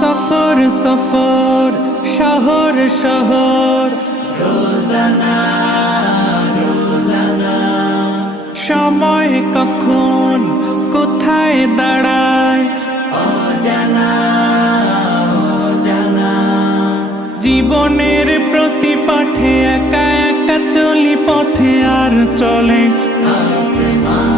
সফর সফর শহর শহর। রোজানা। সময় কখন কোথায় দাঁড়ায়? অজানা অজানা। জীবনের প্রতি পাঠে একা একা চলি পথে আর চলে। আসমানি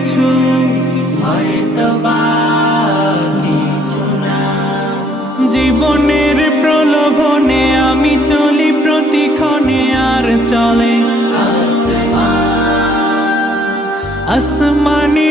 কিছু হয়তো কিছু না। জীবনের প্রলোভনে আমি চলি প্রতিক্ষণে আর চলে। আসমানি।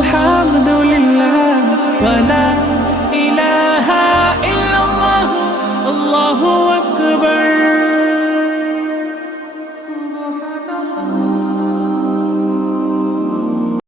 alhamdulillah. Wala